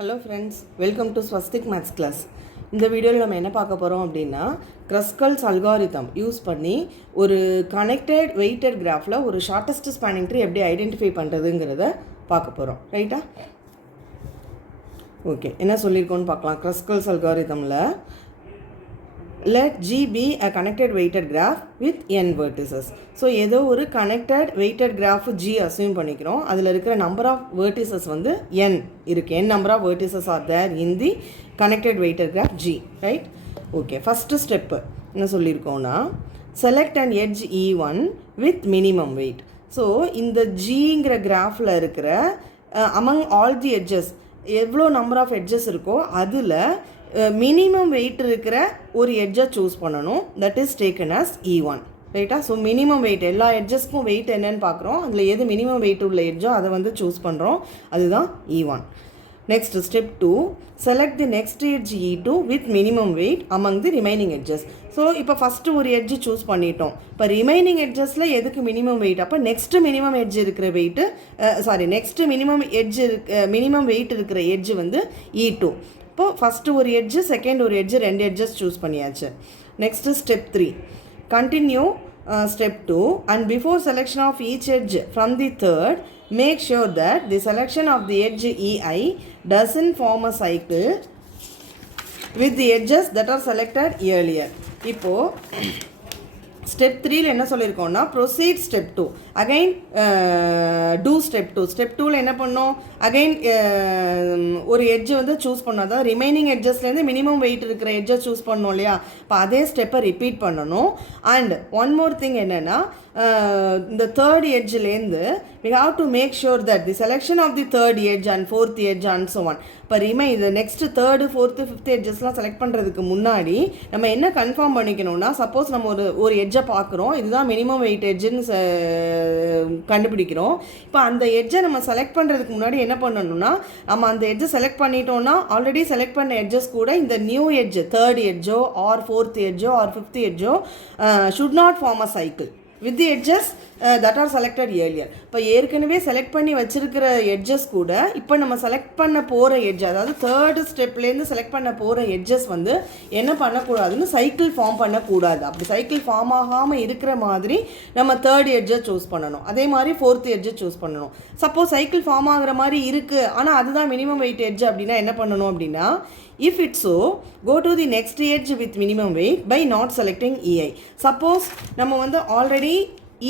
Hello friends, welcome to Swastik maths class. இந்த வீடியோவில் நம்ம என்ன பார்க்க போகிறோம் அப்படின்னா, க்ரஸ்கல்ஸ் அல்காரிதம் யூஸ் பண்ணி ஒரு கனெக்டட் வெயிட்டட் கிராஃபில் ஒரு ஷார்ட்டஸ்ட் ஸ்பேனிங் ட்ரீ எப்படி ஐடென்டிஃபை பண்ணுறதுங்கிறத பார்க்க போகிறோம். ரைட்டா? ஓகே, என்ன சொல்லியிருக்கோன்னு பார்க்கலாம். க்ரஸ்கல்ஸ் அல்காரிதமில் let G be a connected weighted graph with n vertices. So ஏதோ ஒரு connected weighted graph G assume பண்ணிக்கிறோம். அதில் இருக்கிற நம்பர் ஆஃப் வேர்டிசஸ் வந்து n இருக்குது. n number of vertices are there in the connected weighted graph G. Right? Okay, first step என்ன சொல்லியிருக்கோன்னா, select and edge E1 with minimum weight. So இந்த ஜிங்கிற கிராஃபில் இருக்கிற அமங் ஆல் தி எட்ஜஸ் எவ்வளோ number of edges இருக்கோ அதில் minimum weight இருக்கிற ஒரு எட்ஜை சூஸ் பண்ணணும். That is taken as E1. ரைட்டா? ஸோ மினிமம் வெயிட் எல்லா எட்ஜஸ்க்கும் வெயிட் என்னன்னு பார்க்குறோம். அதில் எது மினிமம் வெயிட் உள்ள எட்ஜோ அதை வந்து சூஸ் பண்ணுறோம். அதுதான் E1. Next step 2, select the next edge E2 with minimum weight among the remaining edges. So இப்போ ஃபஸ்ட்டு ஒரு எட்ஜ் சூஸ் பண்ணிட்டோம். இப்போ ரிமைனிங் எட்ஜஸில் எதுக்கு மினிமம் வெயிட்? அப்போ நெக்ஸ்ட்டு மினிமம் எட்ஜ் இருக்கிற வெயிட்டு நெக்ஸ்ட்டு மினிமம் வெயிட் இருக்கிற எட்ஜ் வந்து E2. இப்போது ஃபஸ்ட்டு ஒரு எட்ஜு, செகண்ட் ஒரு எட்ஜு, ரெண்டு எட்ஜஸ் சூஸ் பண்ணியாச்சு. Next step 3, continue step 2 and before selection of each edge from the third make sure that the selection of the edge EI doesn't form a cycle with the edges that are selected earlier. இப்போது step 3ல் என்ன சொல்லியிருக்கோன்னா, proceed step 2 again to step 2. Step 2ல் என்ன பண்ணோம், again ஒரு edge வந்து choose பண்ணோம். அதாவது ரிமைனிங் எட்ஜஸ்லேருந்து மினிமம் வெயிட் இருக்கிற எட்ஜை சூஸ் பண்ணோம் இல்லையா? இப்போ அதே ஸ்டெப்பை ரிப்பீட் பண்ணணும். அண்ட் ஒன் மோர் திங் என்னென்னா, இந்த third எட்ஜ்லேருந்து we have to make sure that the selection of the third edge and fourth edge and so on. இப்போ இது நெக்ஸ்ட்டு தேர்டு, ஃபோர்த்து, ஃபிஃப்த் எட்ஜஸ்லாம் செலக்ட் பண்ணுறதுக்கு முன்னாடி நம்ம என்ன கன்ஃபார்ம் பண்ணிக்கணும்னா, சப்போஸ் நம்ம ஒரு எட்ஜை பார்க்குறோம், இதுதான் மினிமம் வெயிட் எட்ஜுன்னு கண்டுபிடிக்கிறோம். இப்போ அந்த எட்ஜை நம்ம செலக்ட் பண்ணுறதுக்கு முன்னாடி என்ன பண்ணணும்னா, நம்ம அந்த எட்ஜை செலக்ட் பண்ணிட்டோம்னா ஆல்ரெடி செலக்ட் பண்ண எட்ஜஸ் கூட இந்த நியூ எட்ஜ் தேர்ட் எட்ஜோ ஆர் ஃபோர்த் எட்ஜோ ஆர் ஃபிஃப்த் எட்ஜோ should not form a cycle with the edges that are selected earlier. இப்போ ஏற்கனவே செலக்ட் பண்ணி வச்சுருக்கிற எட்ஜஸ் கூட இப்போ நம்ம செலக்ட் பண்ண போகிற எட்ஜ், அதாவது தேர்டு ஸ்டெப்லேருந்து செலக்ட் பண்ண போகிற எட்ஜஸ் வந்து என்ன பண்ணக்கூடாதுன்னு சைக்கிள் ஃபார்ம் பண்ணக்கூடாது. அப்படி சைக்கிள் ஃபார்ம் ஆகாமல் இருக்கிற மாதிரி நம்ம தேர்ட் எட்ஜை சூஸ் பண்ணணும். அதே மாதிரி ஃபோர்த் எட்ஜை சூஸ் பண்ணணும். சப்போஸ் சைக்கிள் ஃபார்ம் ஆகிற மாதிரி இருக்குது, ஆனால் அதுதான் மினிமம் வெயிட் எட்ஜ் அப்படின்னா என்ன பண்ணணும் அப்படின்னா, if it's so, go to the next edge with minimum weight by not selecting EI. Suppose நம்ம வந்து ஆல்ரெடி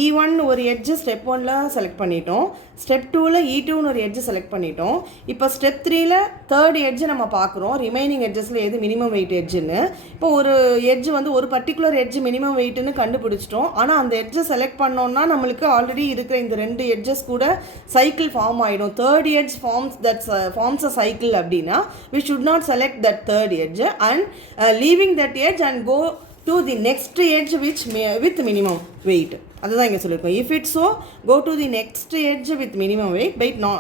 E1 ஒரு எட்ஜு ஸ்டெப் 1ல் செலக்ட் பண்ணிட்டோம், ஸ்டெப் 2ல் E2ன்னு ஒரு எட்ஜு செலக்ட் பண்ணிட்டோம். இப்போ ஸ்டெப் 3ல் தேர்ட் எட்ஜு நம்ம பார்க்குறோம், ரிமைனிங் எட்ஜஸில் எது மினிமம் வெயிட் எட்ஜுன்னு. இப்போ ஒரு எட்ஜு வந்து ஒரு பர்டிகுலர் எட்ஜு மினிமம் வெயிட்டுன்னு கண்டுபிடிச்சிட்டோம். ஆனால் அந்த எட்ஜை செலக்ட் பண்ணோன்னா நம்மளுக்கு ஆல்ரெடி இருக்கிற இந்த ரெண்டு எட்ஜஸ் கூட சைக்கிள் ஃபார்ம் ஆகிடும். Third edge forms a cycle அப்படின்னா we should not select that third edge and leaving that edge and go to the next edge with minimum weight. அதுதான் இங்கே சொல்லியிருக்கோம். If it's so, go to the next edge with minimum weight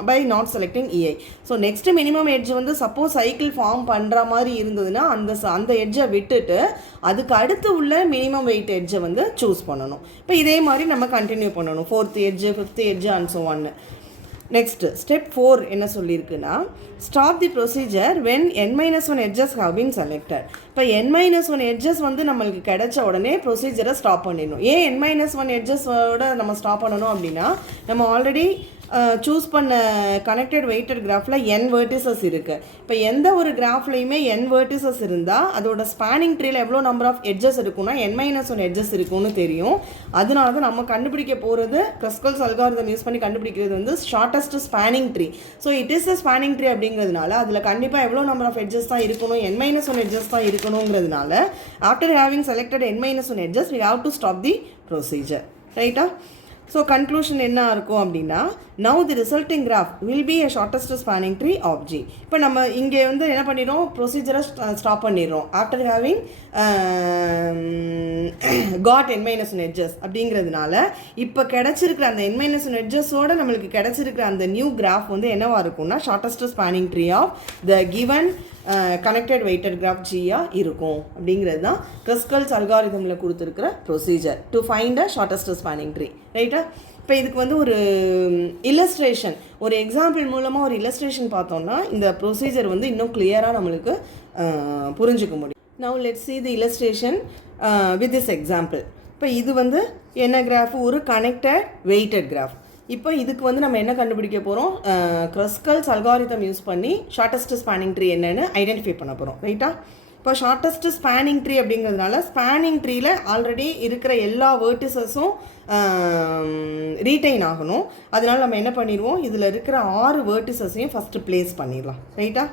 by not selecting EI. So next minimum edge வந்து suppose cycle form பண்ணுற மாதிரி இருந்ததுன்னா அந்த எட்ஜை விட்டுட்டு அதுக்கு அடுத்து உள்ள மினிமம் வெயிட் எட்ஜை வந்து சூஸ் பண்ணணும். இப்போ இதே மாதிரி நம்ம கண்டினியூ பண்ணணும், fourth edge, fifth edge and so on. Next step 4 என்ன சொல்லியிருக்குன்னா, stop the procedure when n-1 edges have been selected. இப்போ n-1 எட்ஜஸ் வந்து நம்மளுக்கு கிடைச்ச உடனே ப்ரொசீஜரை ஸ்டாப் பண்ணிடணும். ஏன் n-1 எட்ஜஸோட நம்ம ஸ்டாப் பண்ணணும் அப்படின்னா, நம்ம ஆல்ரெடி சூஸ் பண்ண கனெக்டட் வெயிட்டட் கிராஃபில் n வேர்டிசஸ் இருக்குது. இப்போ எந்த ஒரு கிராஃப்லையுமே n வேர்டிசஸ் இருந்தால் அதோட ஸ்பேனிங் ட்ரீயில் எவ்வளோ நம்பர் ஆஃப் எட்ஜஸ் இருக்குன்னா n-1 எட்ஜஸ் இருக்குன்னு தெரியும். அதனால தான் நம்ம கண்டுபிடிக்க போகிறது, க்ரஸ்கல்ஸ் அல்காரிதம் யூஸ் பண்ணி கண்டுபிடிக்கிறது வந்து shortest spanning tree. So it is a spanning tree அப்படிங்கிறதுனால அதில் கண்டிப்பாக எவ்வளோ நம்பர் ஆஃப் எட்ஜஸ் தான் இருக்கணும், n-1 எட்ஜஸ் தான் இருக்கணுங்கிறதுனால after having selected n-1 edges we have to stop the procedure. ரைட்டா? ஸோ கன்க்ளூஷன் என்ன இருக்கும் அப்படின்னா, now the resulting graph will be a shortest spanning tree of G. இப்போ நம்ம இங்கே வந்து என்ன பண்ணிடுறோம், ப்ரொசீஜரை ஸ்டாப் பண்ணிடுறோம் after having got n-1 edges அப்படிங்கிறதுனால இப்போ கிடச்சிருக்கிற அந்த n-1 எட்ஜஸோடு நம்மளுக்கு கிடச்சிருக்கிற அந்த நியூ கிராஃப் வந்து என்னவாக இருக்கும்னா shortest spanning tree of the given connected weighted graph ஜியாக இருக்கும் அப்படிங்கிறது தான் க்ரஸ்கல்ஸ் அல்காரிதமில் கொடுத்துருக்கிற procedure to find a shortest spanning tree. ரைட்டா? இப்போ இதுக்கு வந்து ஒரு இல்லஸ்ட்ரேஷன், ஒரு எக்ஸாம்பிள் மூலமாக ஒரு இல்லஸ்ட்ரேஷன் பார்த்தோம்னா இந்த ப்ரொசீஜர் வந்து இன்னும் கிளியராக நம்மளுக்கு புரிஞ்சுக்க முடியும். Now let's see the illustration with this example. இப்போ இது வந்து என்ன கிராஃப்? ஒரு கனெக்டட் வெயிட்டட் கிராஃப். இப்போ இதுக்கு வந்து நம்ம என்ன கண்டுபிடிக்க போகிறோம்? க்ரஸ்கல்ஸ் அல்காரிதம் யூஸ் பண்ணி ஷார்ட்டஸ்ட் ஸ்பேனிங் ட்ரீ என்னன்னு ஐடென்டிஃபை பண்ண போகிறோம். ரைட்டா? இப்போ ஷார்ட்டஸ்ட் ஸ்பேனிங் ட்ரீ அப்படிங்கிறதுனால ஸ்பேனிங் ட்ரீயில் ஆல்ரெடி இருக்கிற எல்லா வேர்ட்டிசஸும் ரீட்டைன் ஆகணும். அதனால நம்ம என்ன பண்ணிடுவோம்? இதில் இருக்கிற 6 வேர்ட்டிசஸையும் ஃபஸ்ட்டு பிளேஸ் பண்ணிடலாம். ரைட்டா?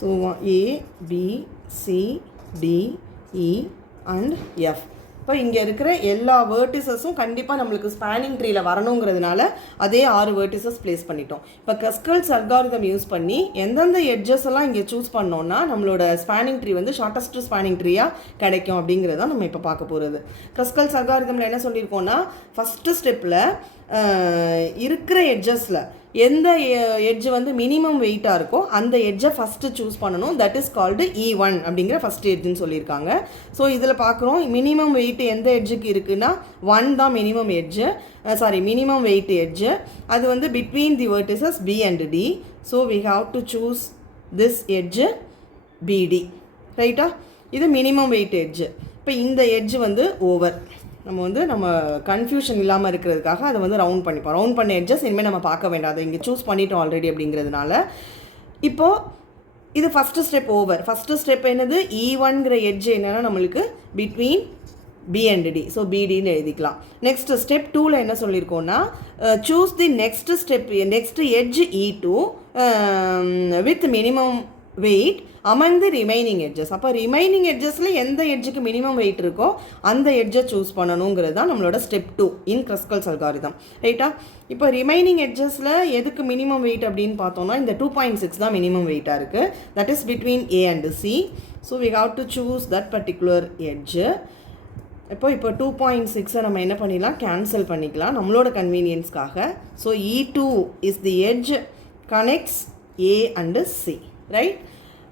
So A, B, C, D, E and F. இப்போ இங்கே இருக்கிற எல்லா வேர்ட்டிசஸும் கண்டிப்பாக நம்மளுக்கு ஸ்பேனிங் ட்ரீயில் வரணுங்கிறதுனால அதே 6 வேர்ட்டிசஸ் பிளேஸ் பண்ணிட்டோம். இப்போ க்ரஸ்கல்ஸ் அல்காரிதம் யூஸ் பண்ணி எந்தெந்த எட்ஜஸ் எல்லாம் இங்கே சூஸ் பண்ணோன்னா நம்மளோட ஸ்பேனிங் ட்ரீ வந்து ஷார்ட்டஸ்ட் ஸ்பேனிங் ட்ரீயாக கிடைக்கும் அப்படிங்கிறத நம்ம இப்போ பார்க்க போகிறது. க்ரஸ்கல்ஸ் அல்காரிதமில் என்ன சொல்லியிருக்கோன்னா, ஃபஸ்ட்டு ஸ்டெப்பில் இருக்கிற எட்ஜஸில் எந்த எட்ஜ் வந்து மினிமம் வெயிட்டாக இருக்கோ அந்த எட்ஜை ஃபஸ்ட்டு சூஸ் பண்ணணும். தட் இஸ் கால்டு E1 அப்படிங்கிற ஃபஸ்ட் எட்ஜுன்னு சொல்லியிருக்காங்க. ஸோ இதில் பார்க்குறோம் மினிமம் வெயிட் எந்த எட்ஜுக்கு இருக்குன்னா 1 தான் minimum edge, minimum weight edge. அது வந்து between the vertices B and D. So we have to choose this edge BD. ரைட்டா? இது மினிமம் வெயிட் எட்ஜு. இப்போ இந்த எட்ஜு வந்து ஓவர். நம்ம கன்ஃபியூஷன் இல்லாமல் இருக்கிறதுக்காக அதை வந்து ரவுண்ட் பண்ணிப்போம். ரவுண்ட் பண்ண எட்ஜஸ் இனிமேல் நம்ம பார்க்க வேண்டாம், அதை இங்கே சூஸ் பண்ணிட்டோம் ஆல்ரெடி அப்படிங்கிறதுனால. இப்போது இது first step over. First step என்னது? E1ங்கிற எட்ஜ் என்னென்னா நம்மளுக்கு between B and D. So BDன்னு எழுதிக்கலாம். நெக்ஸ்ட் ஸ்டெப் 2ல் என்ன சொல்லியிருக்கோன்னா, choose the next edge E2 with minimum weight among the remaining edges. அப்போ ரிமைனிங் எட்ஜஸில் எந்த எட்ஜுக்கு மினிமம் வெயிட் இருக்கோ அந்த எட்ஜை சூஸ் பண்ணணுங்கிறது தான் நம்மளோட ஸ்டெப் 2 இன் க்ரஸ்கல்ஸ் அல்காரிதம். ரைட்டா? இப்போ ரிமைனிங் எட்ஜஸில் எதுக்கு மினிமம் வெயிட் அப்படின்னு பார்த்தோம்னா இந்த 2.6 தான் மினிமம் வெயிட்டாக இருக்குது. That is between A and C. So we have to choose that particular edge. இப்போ 2.6 நம்ம என்ன பண்ணிடலாம்? கேன்சல் பண்ணிக்கலாம் நம்மளோட கன்வீனியன்ஸ்க்காக. So E2 is the edge connects A and C. Right?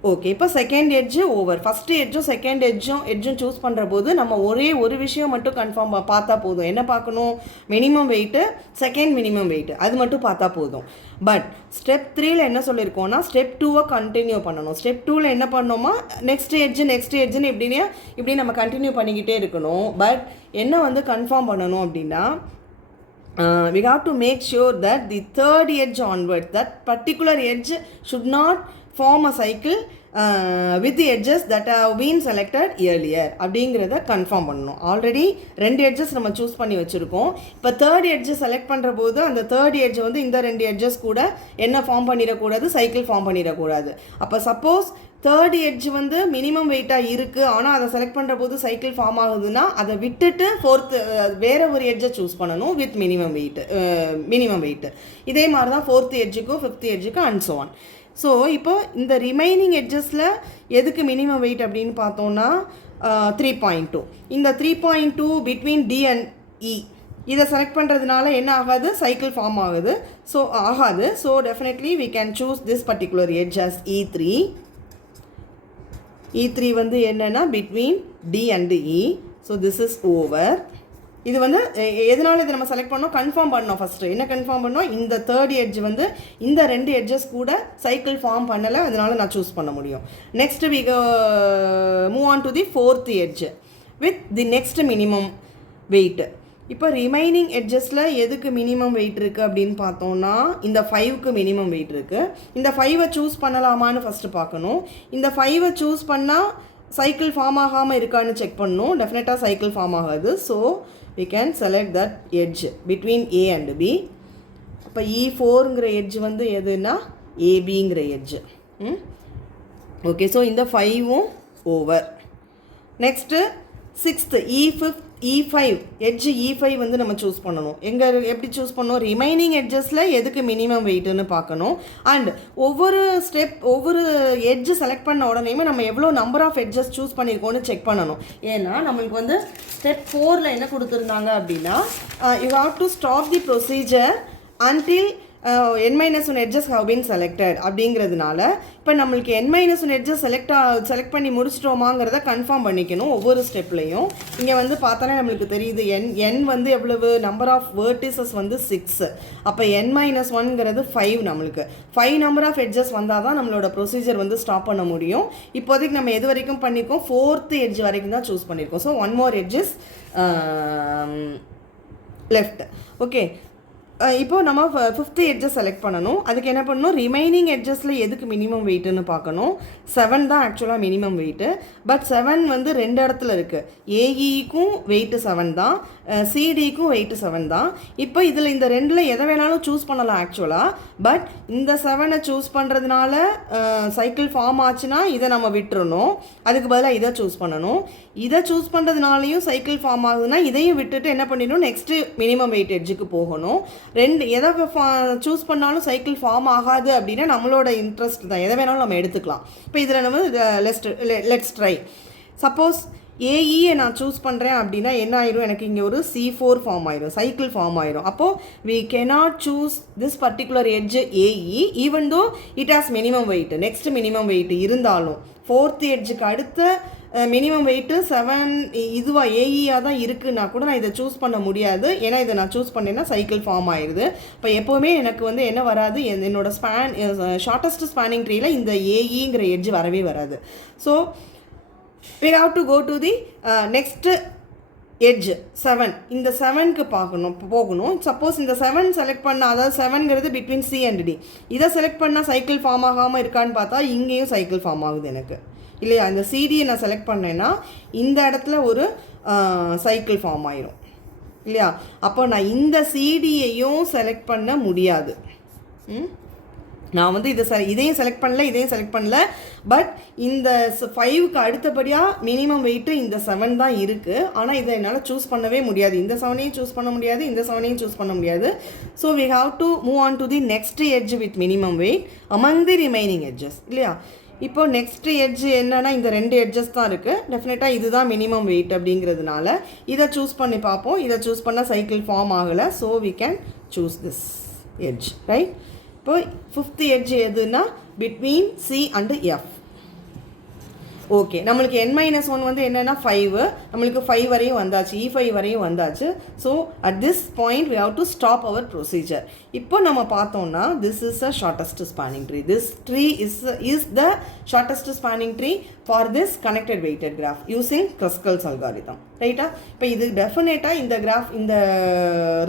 Okay. இப்போ செகண்ட் எட்ஜு ஓவர். ஃபஸ்ட்டு எட்ஜும் செகண்ட் எட்ஜும் சூஸ் பண்ணுற போது நம்ம ஒரு விஷயம் மட்டும் கன்ஃபார்ம் பார்த்தா போதும். என்ன பார்க்கணும்? Minimum weight, second minimum weight, அது மட்டும் பார்த்தா போதும். பட் ஸ்டெப் 3ல் என்ன சொல்லியிருக்கோன்னா, ஸ்டெப் 2வை கண்டினியூ பண்ணணும். ஸ்டெப் 2ல் என்ன பண்ணோமா, நெக்ஸ்ட் எட்ஜுன்னு இப்படி நம்ம கண்டினியூ பண்ணிக்கிட்டே இருக்கணும். பட் என்ன வந்து கன்ஃபார்ம் பண்ணணும் அப்படின்னா, we have to make sure that the third edge onwards, that particular edge should not form a cycle with the edges that have been selected earlier அப்படிங்கிறத கன்ஃபார்ம் பண்ணணும். ஆல்ரெடி 2 எட்ஜஸ் நம்ம choose பண்ணி வச்சுருக்கோம். இப்போ third edge select பண்ணுற போது அந்த third edge வந்து இந்த 2 எட்ஜஸ் கூட என்ன ஃபார்ம் பண்ணிடக்கூடாது? சைக்கிள் ஃபார்ம் பண்ணிடக்கூடாது. அப்போ சப்போஸ் தேர்ட் எட்ஜ் வந்து மினிமம் வெயிட்டாக இருக்குது, ஆனால் அதை செலக்ட் பண்ணுற போது சைக்கிள் ஃபார்ம் ஆகுதுன்னா அதை விட்டுட்டு வேறு ஒரு எட்ஜை சூஸ் பண்ணணும் வித் மினிமம் வெயிட்டு. இதே மாதிரி தான் 4th எட்ஜுக்கும் 5th எட்ஜுக்கும் அண்ட் ஸோ ஆன். ஸோ இப்போ இந்த ரிமைனிங் எட்ஜஸில் எதுக்கு மினிமம் வெயிட் அப்படின்னு பார்த்தோன்னா 3.2. இந்த 3.2 பிட்வீன் D and E இதை செலக்ட் பண்ணுறதுனால என்ன ஆகாது? சைக்கிள் ஃபார்ம் ஆகுது. ஸோ ஆகாது. So definitely we can choose this particular edge as E3. E3 வந்து என்னென்னா between D and E. So this is over. இது வந்து எதனால இதை நம்ம செலக்ட் பண்ணோம்? கன்ஃபார்ம் பண்ணோம். ஃபஸ்ட்டு என்ன கன்ஃபார்ம் பண்ணோம்? இந்த தேர்ட் எட்ஜ் வந்து இந்த 2 எட்ஜஸ் கூட சைக்கிள் ஃபார்ம் பண்ணலை, அதனால நான் சூஸ் பண்ண முடியும். Next we move on to the 4th edge with the next minimum weight. இப்போ ரிமைனிங் எட்ஜஸில் எதுக்கு மினிமம் வெயிட் இருக்குது அப்படின்னு பார்த்தோன்னா இந்த 5க்கு மினிமம் வெயிட் இருக்குது. இந்த 5ஐ சூஸ் பண்ணலாமான்னு ஃபஸ்ட்டு பார்க்கணும். இந்த 5ஐ சூஸ் பண்ணால் சைக்கிள் ஃபார்ம் ஆகாமல் இருக்கான்னு செக் பண்ணணும். டெஃபினட்டாக சைக்கிள் ஃபார்ம் ஆகாது. So we can select that edge between A and B. இப்போ E4ங்கிற எட்ஜ் வந்து எதுனா ABங்கிற எட்ஜ். ஓகே. ஸோ இந்த 5ம் over. Next 6th E5 edge E5 வந்து நம்ம சூஸ் பண்ணணும். எப்படி சூஸ் பண்ணணும்? ரிமைனிங் எட்ஜஸில் எதுக்கு மினிமம் வெயிட்டுன்னு பார்க்கணும். அண்ட் ஒவ்வொரு எட்ஜ் செலக்ட் பண்ண உடனேயுமே நம்ம எவ்வளோ நம்பர் ஆஃப் எட்ஜஸ் சூஸ் பண்ணியிருக்கோன்னு செக் பண்ணணும். ஏன்னா நம்மளுக்கு வந்து ஸ்டெப் 4ல் என்ன கொடுத்துருந்தாங்க அப்படின்னா, you have to stop the procedure until n-1 edges have been selected அப்படிங்கிறதுனால இப்போ நம்மளுக்கு n-1 edges செலக்ட் பண்ணி முடிச்சிட்டோமாங்கிறத கன்ஃபார்ம் பண்ணிக்கணும் ஒவ்வொரு ஸ்டெப்லையும். இங்கே வந்து பார்த்தாலே நம்மளுக்கு தெரியுது n வந்து எவ்வளவு நம்பர் ஆஃப் வேர்டிசஸ் வந்து 6. அப்போ n-1ங்கிறது 5. நம்மளுக்கு 5 நம்பர் ஆஃப் எட்ஜஸ் வந்தால் தான் நம்மளோட ப்ரொசீஜர் வந்து ஸ்டாப் பண்ண முடியும். இப்போதைக்கு நம்ம எது வரைக்கும் பண்ணியிருக்கோம், 4th எட்ஜ் வரைக்கும் தான் சூஸ் பண்ணியிருக்கோம். So 1 more edges left. Okay, இப்போ நம்ம 5th எட்ஜஸ் செலக்ட் பண்ணணும். அதுக்கு என்ன பண்ணணும், ரிமைனிங் எட்ஜஸில் எதுக்கு மினிமம் வெயிட்டுன்னு பார்க்கணும். 7 தான் ஆக்சுவலாக மினிமம் வெயிட்டு. பட் 7 வந்து 2 இடத்துல இருக்குது. ஏஇக்கும் வெயிட்டு 7 தான், சிடிக்கும் வெயிட்டு 7 தான். இப்போ இதில் இந்த 2ல் எதை வேணாலும் சூஸ் பண்ணலாம் ஆக்சுவலாக. பட் இந்த 7 சூஸ் பண்ணுறதுனால சைக்கிள் ஃபார்ம் ஆச்சுன்னா இதை நம்ம விட்டுறணும். அதுக்கு பதிலாக இதை சூஸ் பண்ணணும். இதை சூஸ் பண்ணுறதுனாலையும் சைக்கிள் ஃபார்ம் ஆகுதுன்னா இதையும் விட்டுட்டு என்ன பண்ணிடணும், நெக்ஸ்ட்டு மினிமம் வெயிட் எட்ஜுக்கு போகணும். எதை சூஸ் பண்ணாலும் சைக்கிள் ஃபார்ம் ஆகாது அப்படின்னா நம்மளோட இன்ட்ரெஸ்ட் தான், எதை வேணாலும் நம்ம எடுத்துக்கலாம். இப்போ இதில் நம்ம லெட்ஸ் ட்ரை. சப்போஸ் ஏஇயை நான் சூஸ் பண்ணுறேன் அப்படின்னா என்ன ஆயிரும், எனக்கு இங்கே ஒரு C4 ஃபார்ம் ஆயிரும், சைக்கிள் ஃபார்ம் ஆயிரும். அப்போது we cannot choose this particular edge A E even though it has minimum weight. Next minimum weight இருந்தாலும் 4th எட்ஜுக்கு அடுத்த மினிமம் வெயிட்டு 7 இதுவாக ஏஇயாக தான் இருக்குன்னா கூட நான் இதை சூஸ் பண்ண முடியாது. ஏன்னா இதை நான் சூஸ் பண்ணேன்னா சைக்கிள் ஃபார்ம் ஆயிடுது. இப்போ எப்போவுமே எனக்கு வந்து என்ன வராது, என்னோட ஷார்ட்டஸ்ட் ஸ்பேனிங் ட்ரீயில் இந்த ஏஇங்கிற எட்ஜ் வரவே வராது. So we have to go to the next edge 7. இந்த 7க்கு போகணும். சப்போஸ் இந்த 7 செலக்ட் பண்ணால், அதாவது 7ங்கிறது பிட்வீன் சி அண்ட் டி, இதை செலக்ட் பண்ணால் சைக்கிள் ஃபார்ம் ஆகாமல் இருக்கான்னு பார்த்தா இங்கேயும் சைக்கிள் ஃபார்ம் ஆகுது எனக்கு இல்லையா. இந்த சிடியை நான் செலக்ட் பண்ணேன்னா இந்த இடத்துல ஒரு சைக்கிள் ஃபார்ம் ஆயிரும் இல்லையா. அப்போ நான் இந்த சிடியையும் செலக்ட் பண்ண முடியாது. நான் வந்து இதையும் செலக்ட் பண்ணல. பட் இந்த 5க்கு அடுத்தபடியாக மினிமம் வெயிட்டு இந்த 7 தான் இருக்குது. ஆனால் இதை என்னால் சூஸ் பண்ணவே முடியாது. இந்த 7ஐயும் சூஸ் பண்ண முடியாது, இந்த 7ஐயும் சூஸ் பண்ண முடியாது. So we have to move on to the next edge with minimum weight among the remaining edges இல்லையா. இப்போ நெக்ஸ்ட் எட்ஜ் என்னன்னா இந்த 2 எட்ஜஸ் தான் இருக்குது. டெஃபினட்டாக இதுதான் மினிமம் வெயிட் அப்படிங்கிறதுனால இதை சூஸ் பண்ணி பார்ப்போம். இதை சூஸ் பண்ணால் சைக்கிள் ஃபார்ம் ஆகலை. So we can choose this edge, right? இப்போ 5th எட்ஜ் எதுனா between C and F. Okay, நம்மளுக்கு n-1 வந்து என்னென்னா 5. நம்மளுக்கு 5 வரையும் வந்தாச்சு, E5 வரையும் வந்தாச்சு. So at this point we have to stop our procedure. இப்போ நம்ம பார்த்தோம்னா this is a shortest spanning tree. This tree is the shortest spanning tree for this connected weighted graph using Kruskals algorithm. ரைட்டா? இப்போ இது டெஃபினட்டாக இந்த graph, இந்த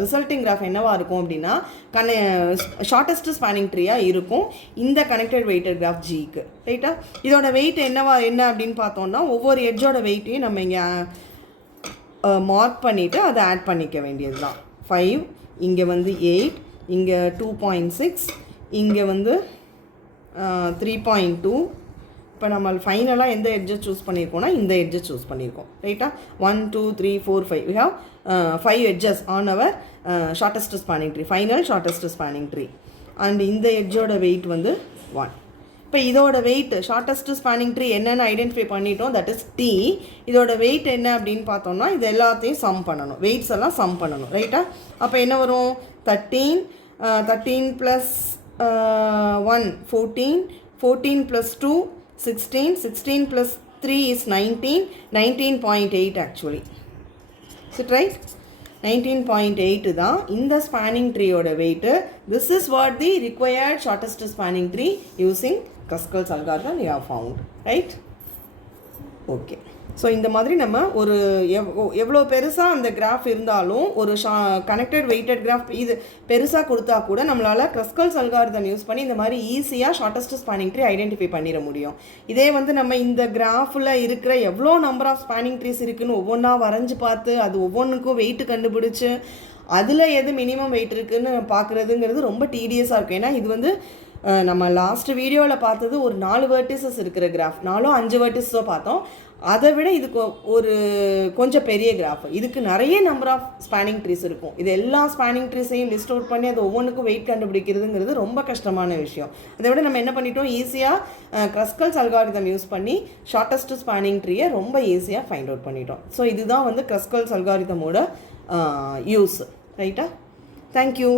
resulting graph என்னவா இருக்கும் அப்படின்னா ஷார்ட்டஸ்ட் ஸ்பேனிங் ட்ரீயாக இருக்கும் இந்த கனெக்டட் வெயிட்டட் கிராஃப் ஜிக்கு. ரைட்டா? இதோட வெயிட் என்ன அப்படின்னு பார்த்தோம்னா ஒவ்வொரு எட்ஜோட வெயிட்டையும் நம்ம இங்கே மார்க் பண்ணிவிட்டு அதை ஆட் பண்ணிக்க வேண்டியது தான். 5, இங்கே வந்து 8, இங்கே 2.6, இங்கே வந்து 3.2. இப்போ நம்ம ஃபைனலாக எந்த எட்ஜை சூஸ் பண்ணியிருக்கோம்னா இந்த எட்ஜை சூஸ் பண்ணியிருக்கோம். ரைட்டா? 1 2 3 4 5 we have 5 edges on our shortest spanning tree, final shortest spanning tree. And இந்த எட்ஜோட வெயிட் வந்து 1. இப்போ இதோட வெயிட் ஷார்ட்டஸ்ட் ஸ்பேனிங் ட்ரீ என்னென்னு ஐடென்டிஃபை பண்ணிட்டோம், தட் இஸ் டி. இதோட வெயிட் என்ன அப்படின்னு பார்த்தோம்னா இது எல்லாத்தையும் சம் பண்ணணும், வெயிட்ஸ் எல்லாம் சம் பண்ணணும். ரைட்டா? அப்போ என்ன வரும், 13 plus 1 14, 14 plus 2 16, 16 plus 3 is 19, 19.8 actually. Is it right? 19.8 தான் இந்த ஸ்பேனிங் ட்ரீயோட weight. This is what the required shortest spanning tree using Kruskals algorithm we have found. Right? Okay. So இந்த மாதிரி நம்ம ஒரு எவ்வளோ பெருசாக அந்த கிராஃப் இருந்தாலும் ஒரு கனெக்டட் வெயிட்டட் கிராஃப் இது பெருசாக கொடுத்தா கூட நம்மளால் Kruskals algorithm யூஸ் பண்ணி இந்த மாதிரி ஈஸியாக ஷார்ட்டஸ்ட் ஸ்பேனிங் ட்ரீ ஐடென்டிஃபை பண்ணிட முடியும். இதே வந்து நம்ம இந்த கிராஃபில் இருக்கிற எவ்வளோ நம்பர் ஆஃப் ஸ்பேனிங் ட்ரீஸ் இருக்குதுன்னு ஒவ்வொன்றா வரைஞ்சி பார்த்து அது ஒவ்வொன்றுக்கும் வெயிட்டு கண்டுபிடிச்சி அதில் எது மினிமம் வெயிட் இருக்குதுன்னு பார்க்குறதுங்கிறது ரொம்ப டீடியஸாக இருக்கும். ஏன்னா இது வந்து நம்ம லாஸ்ட் வீடியோவில் பார்த்தது ஒரு 4 வெர்டிசஸ் இருக்கிற கிராஃப், 4-5 வெர்டிஸோ பார்த்தோம். அதை விட இதுக்கு ஒரு கொஞ்சம் பெரிய கிராஃப். இதுக்கு நிறைய நம்பர் ஆஃப் ஸ்பேனிங் ட்ரீஸ் இருக்கும். இது எல்லா ஸ்பேனிங் ட்ரீஸையும் லிஸ்ட் அவுட் பண்ணி அது ஒவ்வொன்றுக்கும் வெயிட் கண்டுபிடிக்கிறதுங்கிறது ரொம்ப கஷ்டமான விஷயம். அதை விட நம்ம என்ன பண்ணிட்டோம், ஈஸியாக Kruskals algorithm யூஸ் பண்ணி ஷார்ட்டஸ்ட் ஸ்பேனிங் ட்ரீயை ரொம்ப ஈஸியாக ஃபைண்ட் அவுட் பண்ணிட்டோம். ஸோ இதுதான் வந்து Kruskals algorithm யூஸ். ரைட்டா? தேங்க்யூ.